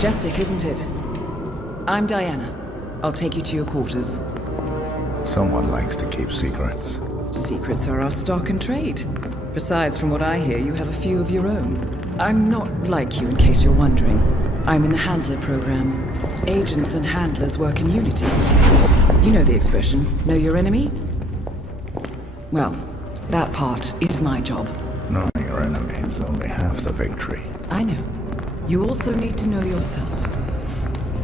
Majestic, isn't it? I'm Diana. I'll take you to your quarters. Someone likes to keep secrets. Secrets are our stock and trade. Besides, from what I hear, you have a few of your own. I'm not like you, in case you're wondering. I'm in the Handler program. Agents and handlers work in unity. You know the expression, know your enemy? Well, that part is my job. Knowing your enemy is only half the victory. I know. You also need to know yourself.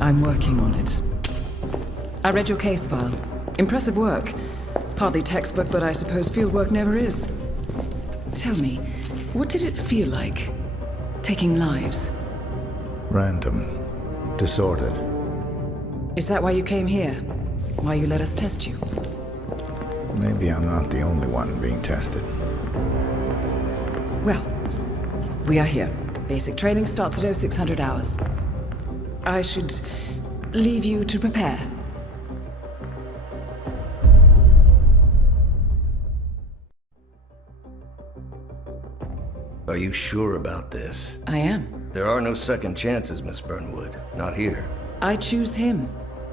I'm working on it. I read your case file. Impressive work. Hardly textbook, but I suppose fieldwork never is. Tell me, what did it feel like, taking lives? Random. Disordered. Is that why you came here? Why you let us test you? Maybe I'm not the only one being tested. Well, we are here. Basic training starts at 0600 hours. I should leave you to prepare. Are you sure about this? I am. There are no second chances, Miss Burnwood. Not here. I choose him.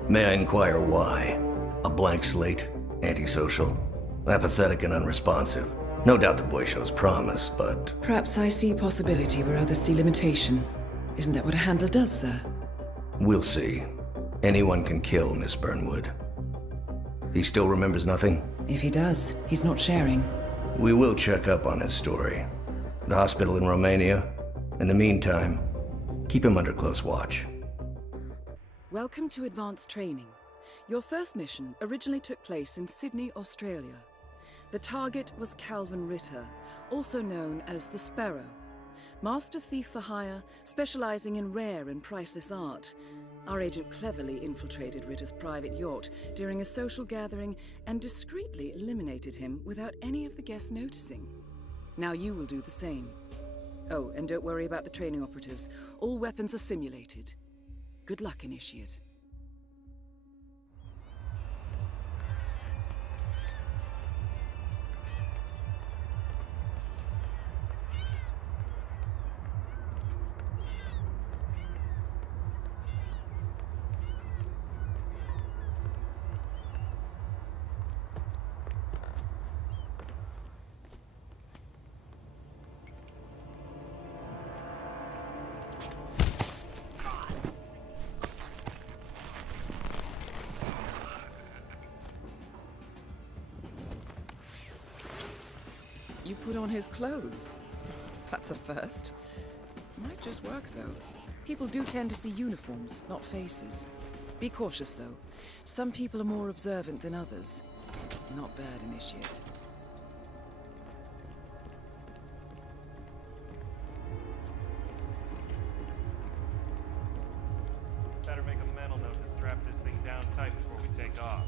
May I inquire why? A blank slate? Antisocial? Apathetic and unresponsive? No doubt the boy shows promise, but... Perhaps I see possibility where others see limitation. Isn't that what a handler does, sir? We'll see. Anyone can kill Miss Burnwood. He still remembers nothing? If he does, he's not sharing. We will check up on his story. The hospital in Romania. In the meantime, keep him under close watch. Welcome to advanced training. Your first mission originally took place in Sydney, Australia. The target was Calvin Ritter, also known as the Sparrow. Master thief for hire, specializing in rare and priceless art. Our agent cleverly infiltrated Ritter's private yacht during a social gathering and discreetly eliminated him without any of the guests noticing. Now you will do the same. Oh, and don't worry about the training operatives. All weapons are simulated. Good luck, Initiate. You put on his clothes. That's a first. Might just work, though. People do tend to see uniforms, not faces. Be cautious, though. Some people are more observant than others. Not bad, Initiate. Better make a mental note to strap this thing down tight before we take off.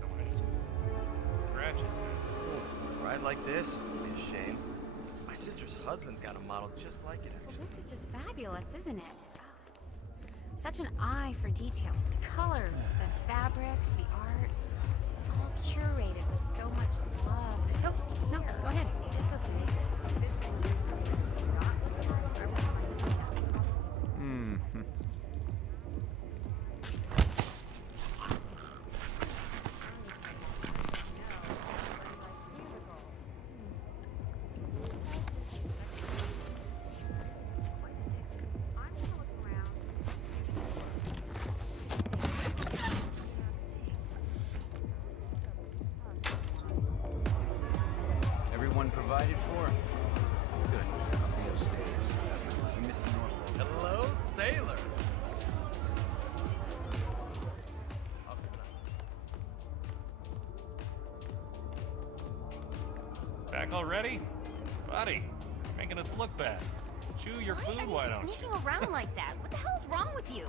Don't want any scratches. Ride like this? It'd be a shame. My sister's husband's got a model just like it. Well, this is just fabulous, isn't it? Oh, it's such an eye for detail. The colors, the fabrics, the art, all curated with so much love. Oh, no, go ahead. It's okay. Everyone provided for? Good. I'll be upstairs. We missed Norfolk. Hello, sailor! Back already? Buddy, making us look bad. Chew your food, why don't you? Sneaking around like that? What the hell's wrong with you?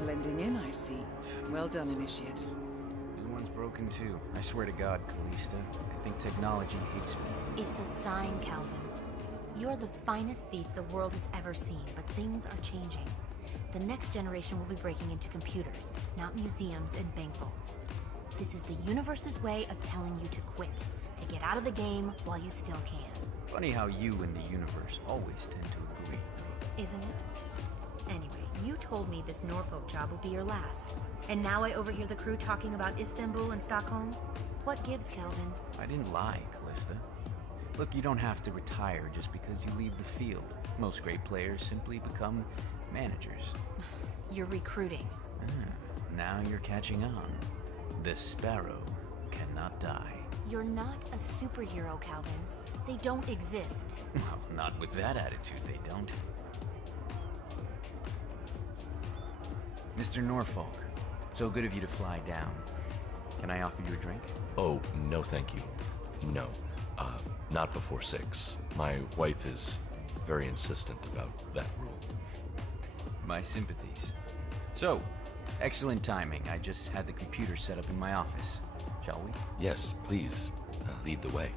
Blending in, I see. Well done, Initiate. New one's broken too. I swear to God, Callista. I think technology hates me. It's a sign, Calvin. You're the finest thief the world has ever seen, but things are changing. The next generation will be breaking into computers, not museums and bank vaults. This is the universe's way of telling you to quit, to get out of the game while you still can. Funny how you and the universe always tend to agree. Isn't it? Anyway, you told me this Norfolk job would be your last. And now I overhear the crew talking about Istanbul and Stockholm? What gives, Calvin? I didn't lie, Callista. Look, you don't have to retire just because you leave the field. Most great players simply become managers. You're recruiting. Now you're catching on. The sparrow cannot die. You're not a superhero, Calvin. They don't exist. Well, not with that attitude, they don't. Mr. Norfolk, so good of you to fly down. Can I offer you a drink? Oh, no thank you. No. Not before 6. My wife is very insistent about that rule. My sympathies. So, excellent timing. I just had the computer set up in my office. Shall we? Yes, please, lead the way.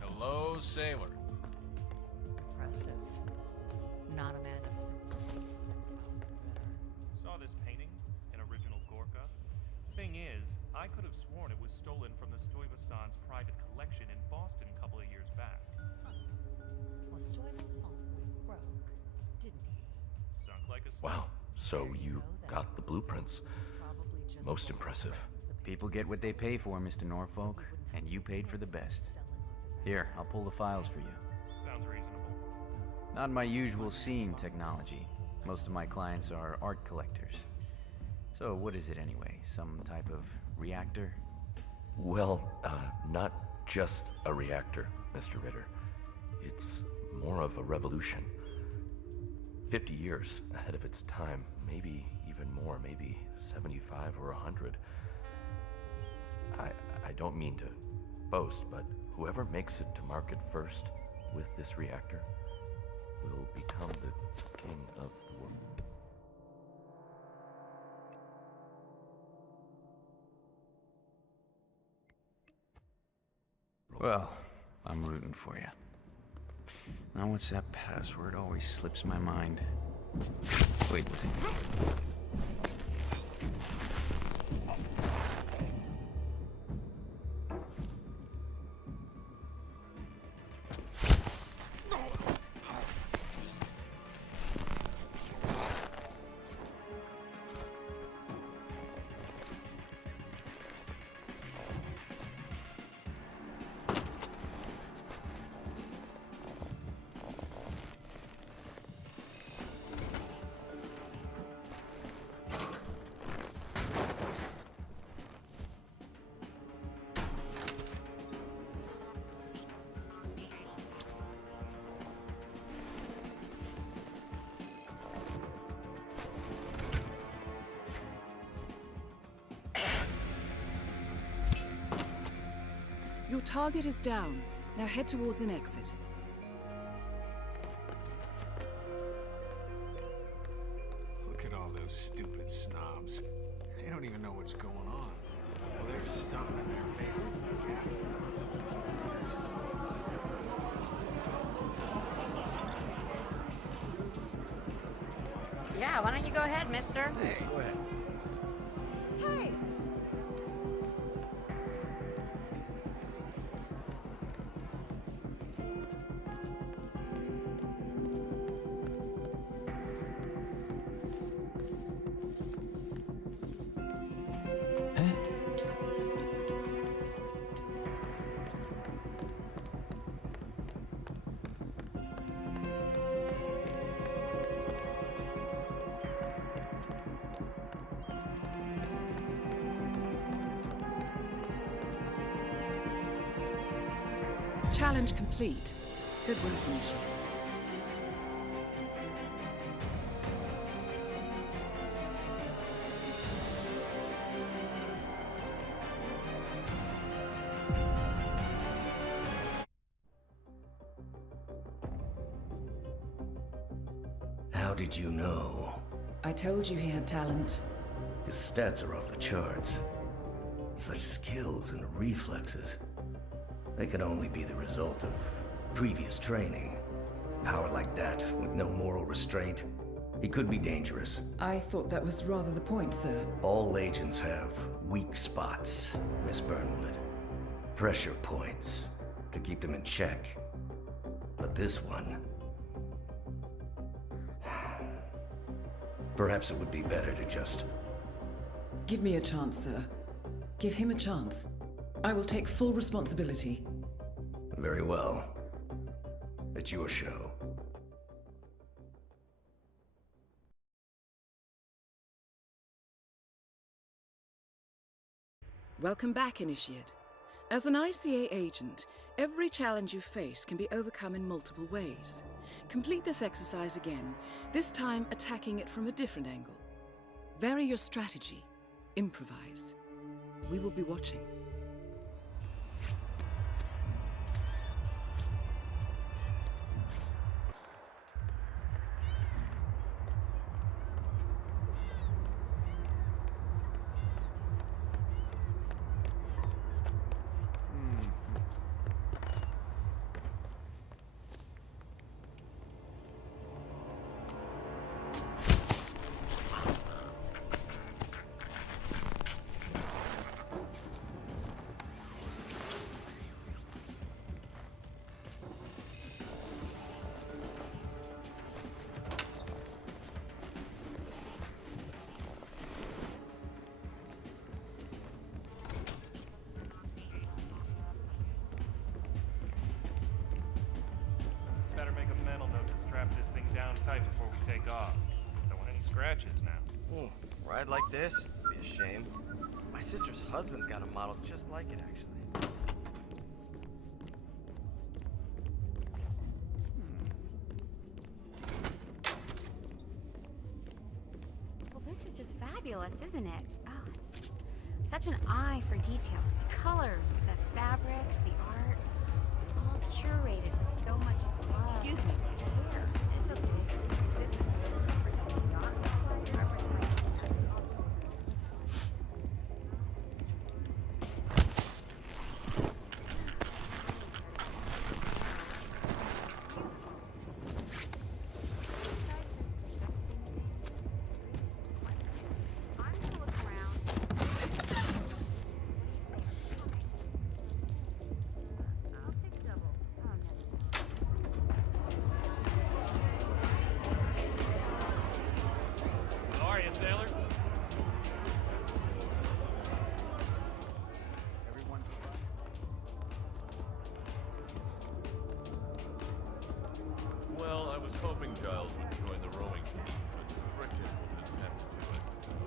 Hello, sailor. Impressive. Not a man of sympathies. Saw this painting, an original Gorka. Thing is, I could have sworn it was stolen from the Stuyvesant's private collection in Boston a couple of years back. Well, Stuyvesant went broke, didn't he? Sunk like a stone. Wow, so you got the blueprints. Probably just Most lost impressive. friends the People get what they pay for, Mr. Norfolk, and you paid for the best. selling off his Here, assets. I'll pull the files for you. Sounds reasonable. Not my usual scene technology. Most of my clients are art collectors. So what is it anyway? Some type of reactor? Well, not just a reactor, Mr. Ritter. It's more of a revolution. 50 years ahead of its time, maybe even more, maybe 75 or 100. I don't mean to boast, but whoever makes it to market first with this reactor will become the king of the world. Well, I'm rooting for you. Now what's that password? Always slips my mind. Wait, what's it? Your target is down. Now head towards an exit. Look at all those stupid snobs. They don't even know what's going on. Well, there's stuff in their faces. Yeah, why don't you go ahead, mister? Hey, go ahead. Hey! Challenge complete. Good work, Initiate. How did you know? I told you he had talent. His stats are off the charts. Such skills and reflexes. They can only be the result of previous training. Power like that, with no moral restraint, he could be dangerous. I thought that was rather the point, sir. All agents have weak spots, Miss Burnwood. Pressure points to keep them in check. But this one... Perhaps it would be better to just... Give me a chance, sir. Give him a chance. I will take full responsibility. Very well. It's your show. Welcome back, Initiate. As an ICA agent, every challenge you face can be overcome in multiple ways. Complete this exercise again, this time attacking it from a different angle. Vary your strategy. Improvise. We will be watching. Better make a mental note to strap this thing down tight before we take off. Don't want any scratches now. Ooh, ride like this? Be a shame. My sister's husband's got a model just like it, actually. Well, this is just fabulous, isn't it? Oh, it's such an eye for detail. The colors, the fabrics, the art, all curated with so much love. Excuse me. Here, it's okay. I'm gonna look around. I'll take a double. Oh, never. How are you, sailor? Everyone. Well, I was hoping Giles would join the rowing team, but Frickin will just have to do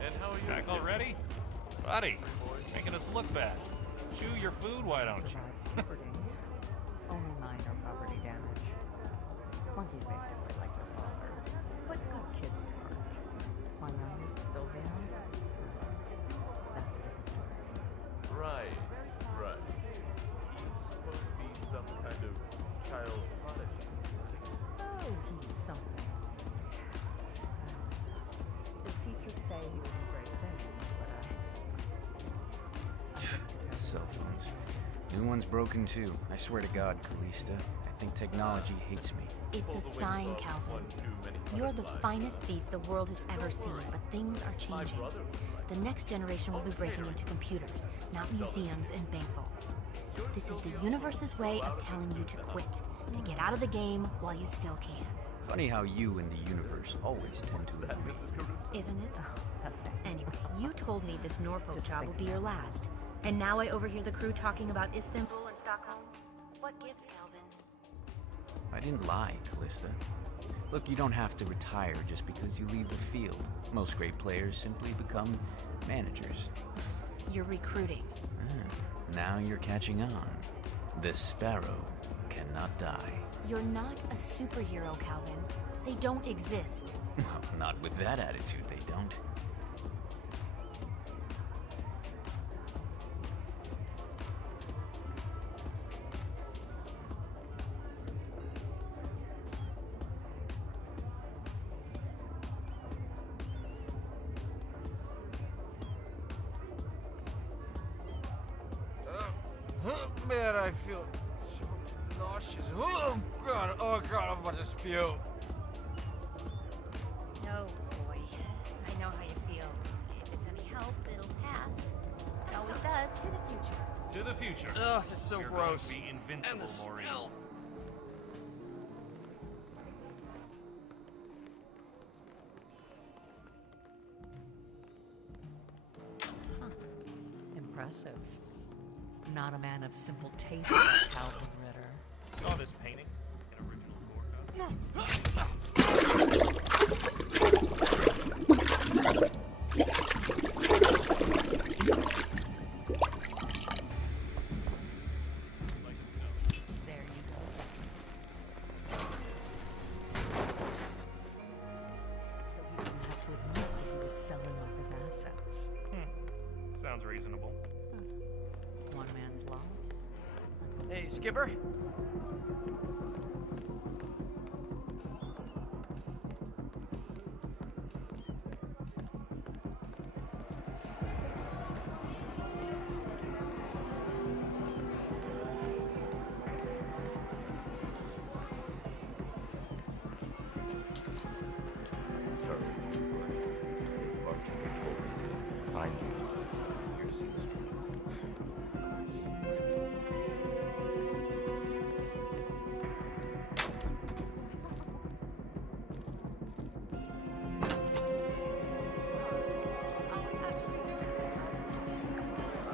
it. And how are you? Back already? Buddy, making us look bad. Chew your food, why don't you? Only minor property damage. Monkey's basically like their father, but good kids at heart. My youngest, Sylvia, that's a different story. Right, right. He's supposed to be some kind of child prodigy. Oh, he's something. The teachers say he will do great things, but Cell phones. New one's broken too. I swear to God, Callista. I think technology hates me. It's a sign, Calvin. You're the finest thief the world has ever seen, but things are changing. The next generation will be breaking into computers, not museums and bank vaults. This is the universe's way of telling you to quit, to get out of the game while you still can. Funny how you and the universe always tend to agree. Isn't it? Anyway, you told me this Norfolk job will be your last. And now I overhear the crew talking about Istanbul and Stockholm. What gives, Calvin? I didn't lie, Callista. Look, you don't have to retire just because you leave the field. Most great players simply become managers. You're recruiting. Now you're catching on. The sparrow cannot die. You're not a superhero, Calvin. They don't exist. Well, not with that attitude, they don't. I feel so nauseous. Oh god, I'm about to spew. No, boy. I know how you feel. If it's any help, it'll pass. It always does. To the future. To the future. Ugh, that's so You're gross. going to be invincible, And the Maureen. smell. Impressive. Not a man of simple taste, like Calvin Ritter. Saw this painting in original Gorka. Like the snow. There you go. So he didn't have to admit that he was selling off his assets. Sounds reasonable. One man's loss. Hey, Skipper. Sorry. Barkeeper told me to find you. Here, see this drink.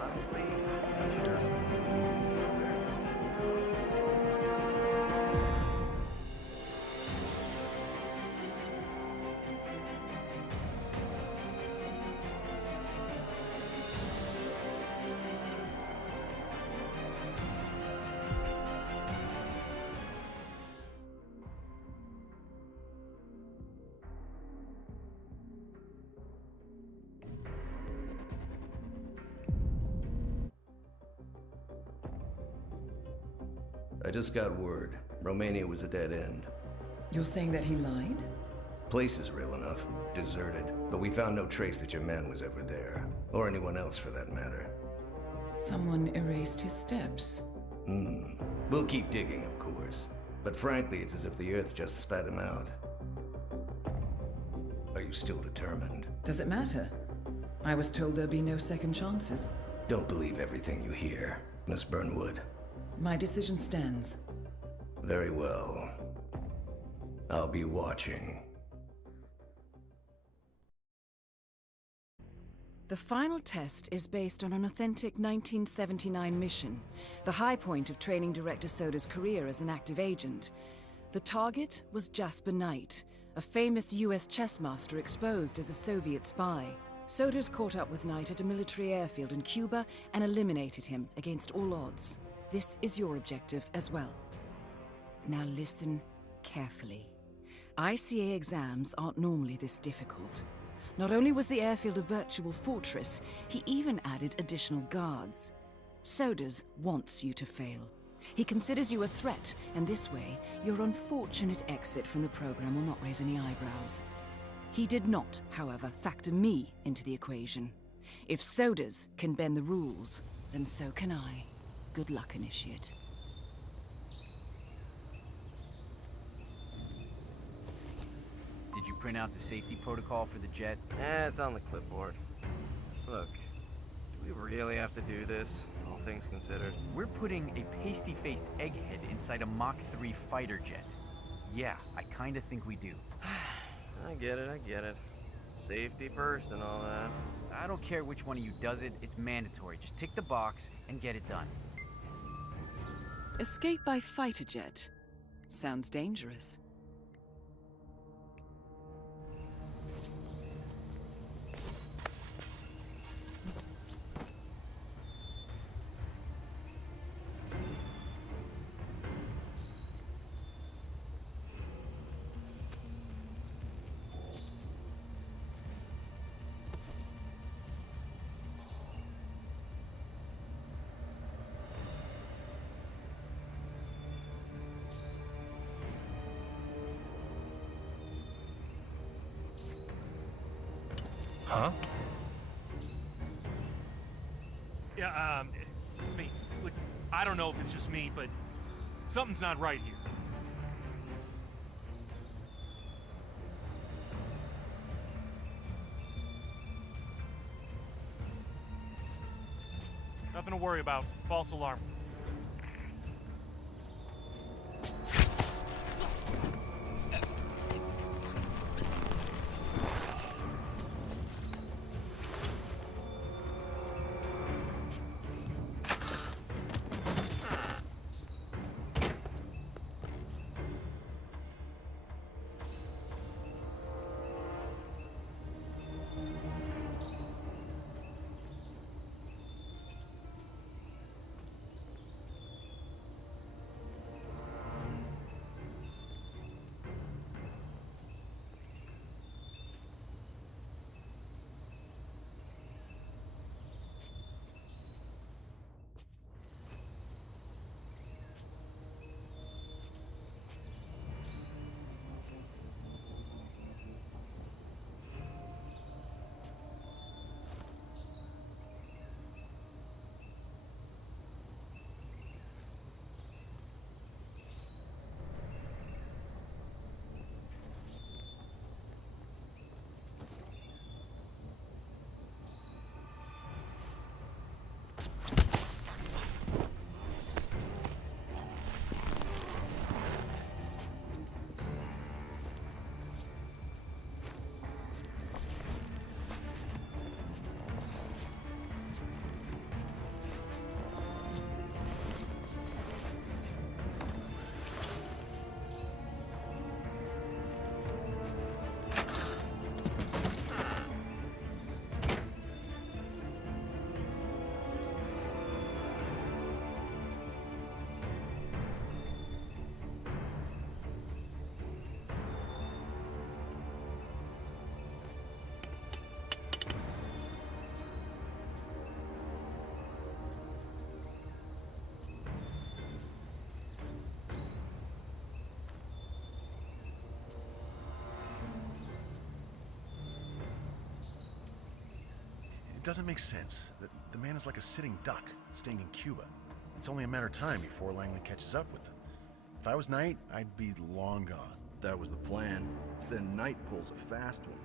Honestly, not sure. I just got word. Romania was a dead end. You're saying that he lied? Place is real enough. Deserted. But we found no trace that your man was ever there. Or anyone else for that matter. Someone erased his steps. We'll keep digging, of course. But frankly, it's as if the Earth just spat him out. Are you still determined? Does it matter? I was told there'd be no second chances. Don't believe everything you hear, Miss Burnwood. My decision stands. Very well. I'll be watching. The final test is based on an authentic 1979 mission, the high point of training director Soda's career as an active agent. The target was Jasper Knight, a famous US chess master exposed as a Soviet spy. Soda's caught up with Knight at a military airfield in Cuba and eliminated him against all odds. This is your objective as well. Now listen carefully. ICA exams aren't normally this difficult. Not only was the airfield a virtual fortress, he even added additional guards. Sodas wants you to fail. He considers you a threat, and this way, your unfortunate exit from the program will not raise any eyebrows. He did not, however, factor me into the equation. If Sodas can bend the rules, then so can I. Good luck, Initiate. Did you print out the safety protocol for the jet? It's on the clipboard. Look, do we really have to do this, all things considered? We're putting a pasty-faced egghead inside a Mach 3 fighter jet. Yeah, I kinda think we do. I get it. Safety first and all that. I don't care which one of you does it, it's mandatory. Just tick the box and get it done. Escape by fighter jet. Sounds dangerous. Huh? Yeah, it's me. Look, I don't know if it's just me, but something's not right here. Nothing to worry about. False alarm. It doesn't make sense. The man is like a sitting duck, staying in Cuba. It's only a matter of time before Langley catches up with them. If I was Knight, I'd be long gone. That was the plan. Then Knight pulls a fast one.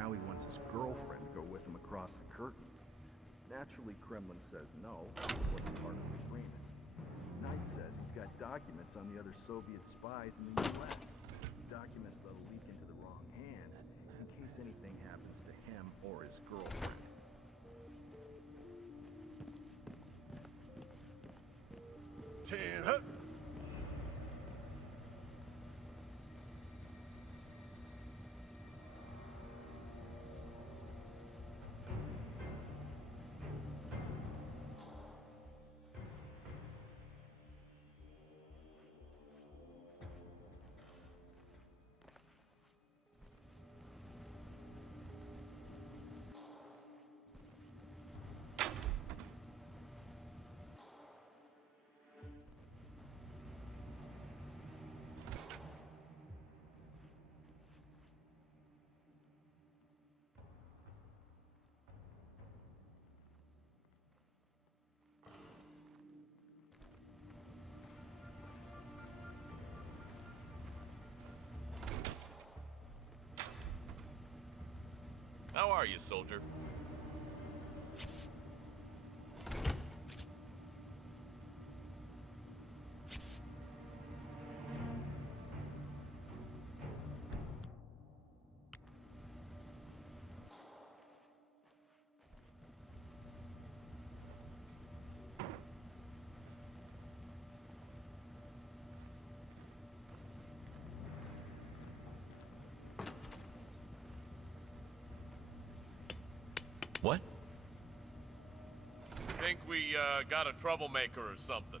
Now he wants his girlfriend to go with him across the curtain. Naturally, Kremlin says no. It wasn't part of the agreement. Knight says he's got documents on the other Soviet spies in the U.S. Documents that'll leak into the wrong hands in case anything happens to him or his girlfriend. Huh? How are you, soldier? What? Think we, got a troublemaker or something.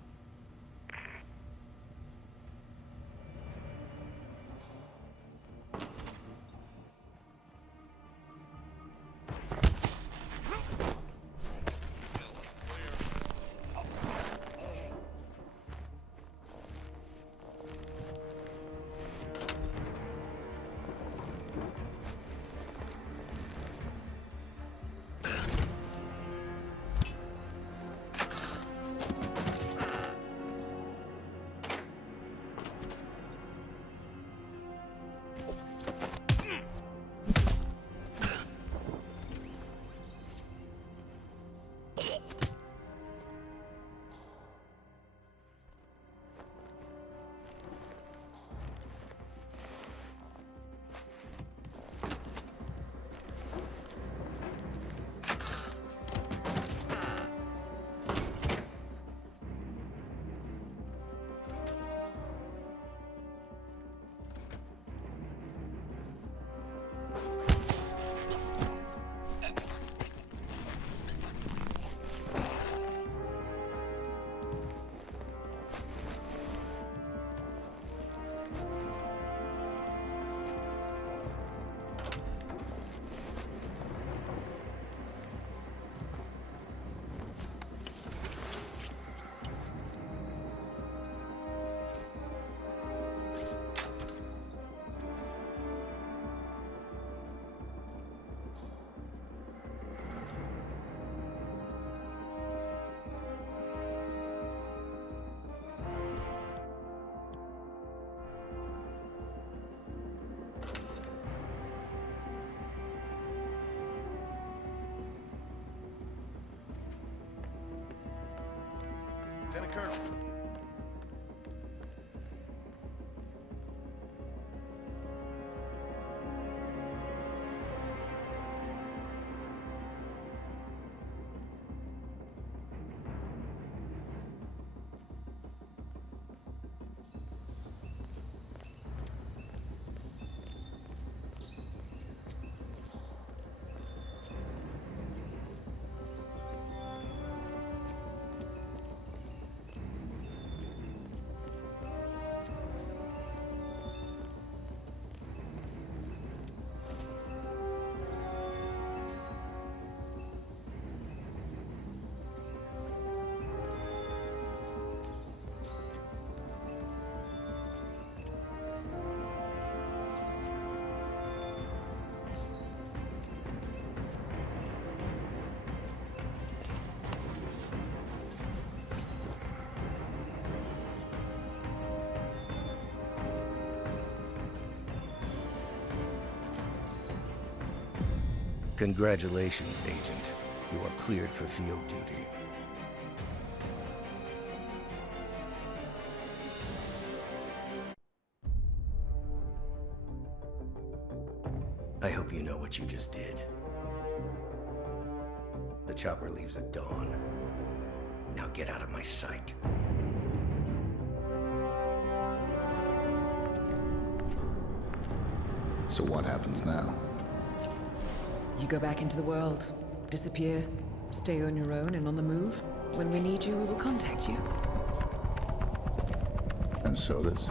Lieutenant Colonel. Congratulations, Agent. You are cleared for field duty. I hope you know what you just did. The chopper leaves at dawn. Now get out of my sight. So what happens now? You go back into the world, disappear, stay on your own and on the move. When we need you, we will contact you. And so does.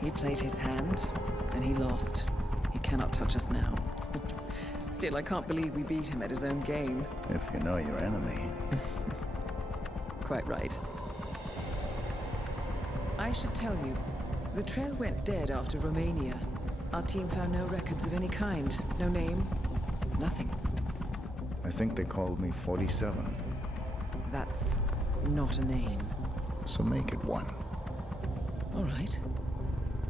He played his hand, and he lost. He cannot touch us now. Still, I can't believe we beat him at his own game. If you know your enemy. Quite right. I should tell you, the trail went dead after Romania. Our team found no records of any kind. No name, nothing. I think they called me 47. That's not a name. So make it one. All right.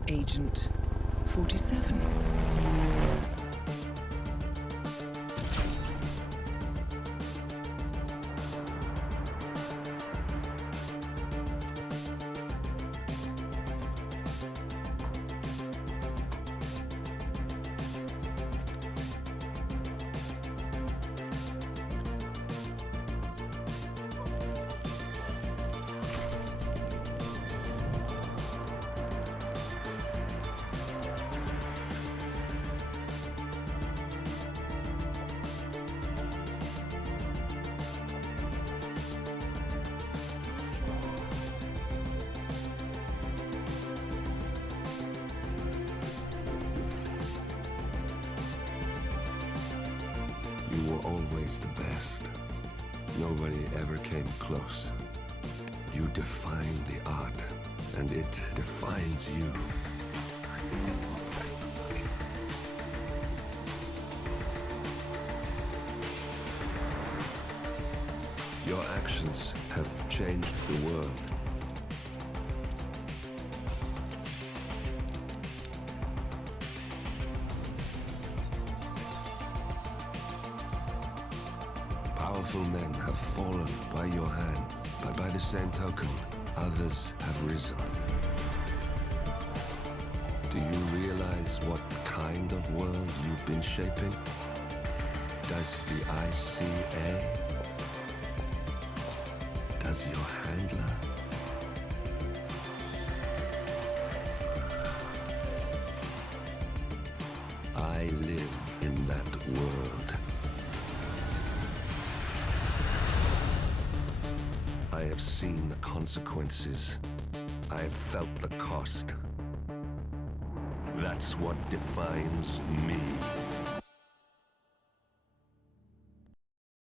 Agent 47. You were always the best. Nobody ever came close. You define the art, and it defines you. Your actions have changed the world. Powerful men have fallen by your hand, but by the same token, others have risen. Do you realize what kind of world you've been shaping? Does the ICA? Does your handler? I live in that world. I have seen the consequences. I have felt the cost. That's what defines me.